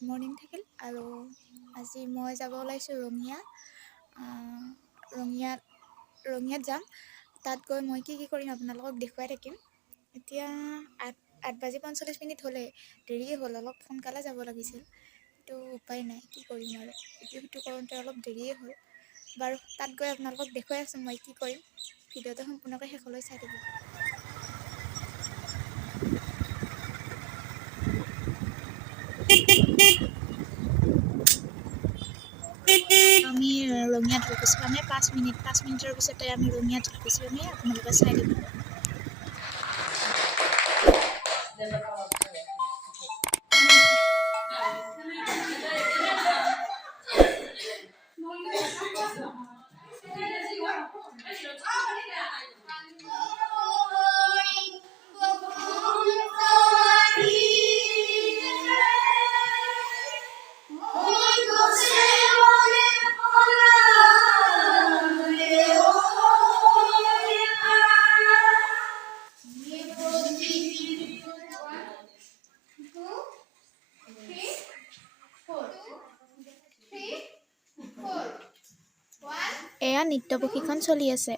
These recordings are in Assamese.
গুড মৰ্ণিং থাকিল আৰু আজি মই যাব ওলাইছোঁ ৰঙিয়াত যাম। তাত গৈ মই কি কৰিম আপোনালোকক দেখুৱাই থাকিম। এতিয়া 8:45 হ'লে, দেৰিয়ে হ'ল, অলপ সোনকালে যাব লাগিছিল, কিন্তু উপায় নাই, কি কৰিম আৰু সিটো কৰোঁতে অলপ দেৰিয়ে হ'ল। বাৰু তাত গৈ আপোনালোকক দেখুৱাই আছোঁ মই কি কৰিম। ভিডিঅ'টো সম্পূৰ্ণকৈ শেষলৈ চাই থাকিব। আমি ৰঙিয়াত ঢলকুছি পামেই 5 মিনিটৰ পিছতে আমি ৰঙিয়াত ঢলকুছি পামেই। আপোনালোকে চাই থাকিব। এয়া নৃত্য প্ৰশিক্ষণ চলি আছে।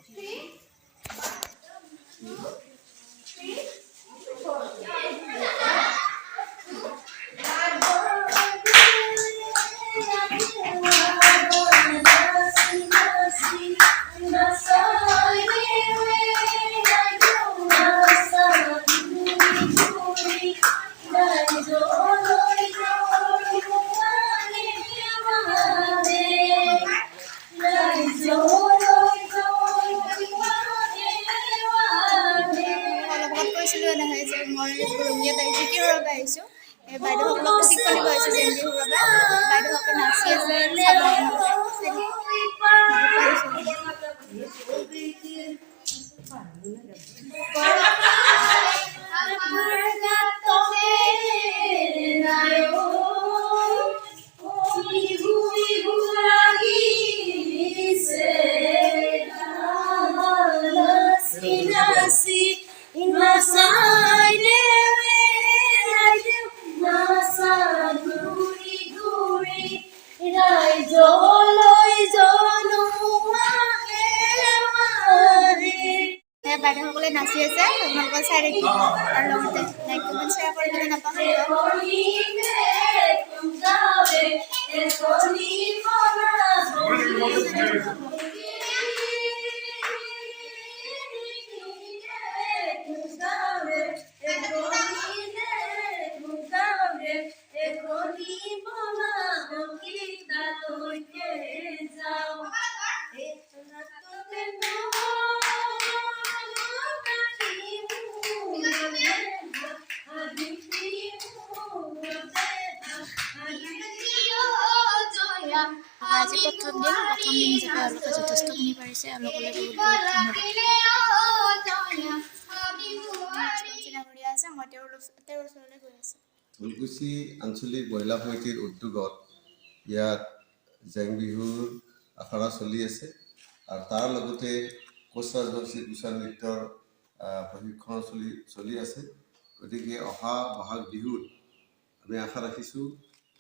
নহয় যে মই ৰঙিয়াত আহিছোঁ, কি সুৰবা আহিছোঁ। এই বাইদেউসকলক প্ৰশিক্ষণ দিব আহিছোঁ, জেং বিহু সুৰবা। বাইদেউসকলে নাচি আছে, বাইদেউসকলে নাচি আছে, আপোনালোকে চাই থাকিব আৰু লগতে লাইক কমেণ্ট শ্বেয়াৰ কৰিবলৈ নাপাহৰিব। আজি প্ৰথম দিন হিচাপে এওঁলোকে যথেষ্টখিনি পাৰিছে। এওঁলোকলৈ বহুত ধন্যবাদ। ঢলকুছি আঞ্চলিক মহিলা সমিতিৰ উদ্যোগত ইয়াত জেং বিহুৰ আখৰা চলি আছে আৰু তাৰ লগতে কোচ ৰাজবংশী কুচা নৃত্যৰ প্ৰশিক্ষণ চলি আছে। গতিকে অহা বহাগ বিহুত আমি আশা ৰাখিছোঁ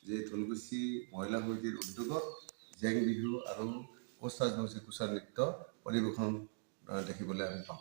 যে ঢলকুছি মহিলা সমিতিৰ উদ্যোগত জেং বিহু আৰু কোচ ৰাজবংশী কুচা নৃত্য পৰিৱেশন দেখিবলৈ আমি পাম।